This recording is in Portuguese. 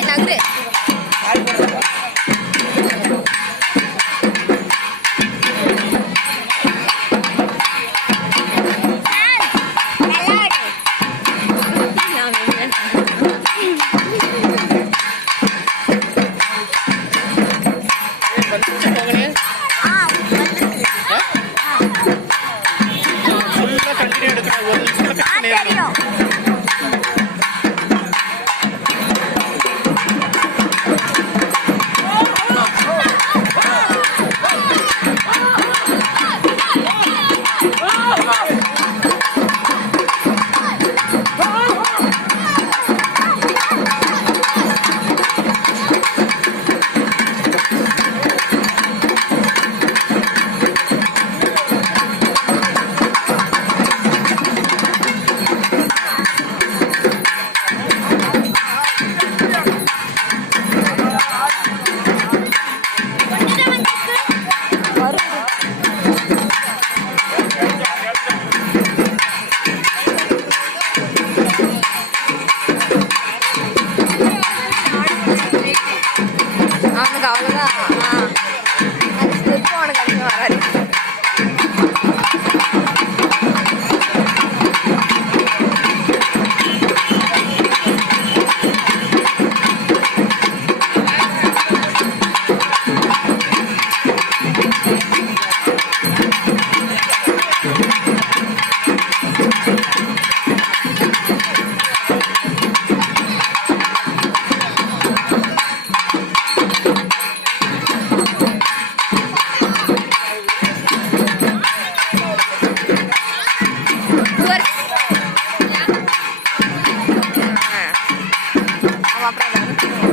れ殴れ。obra.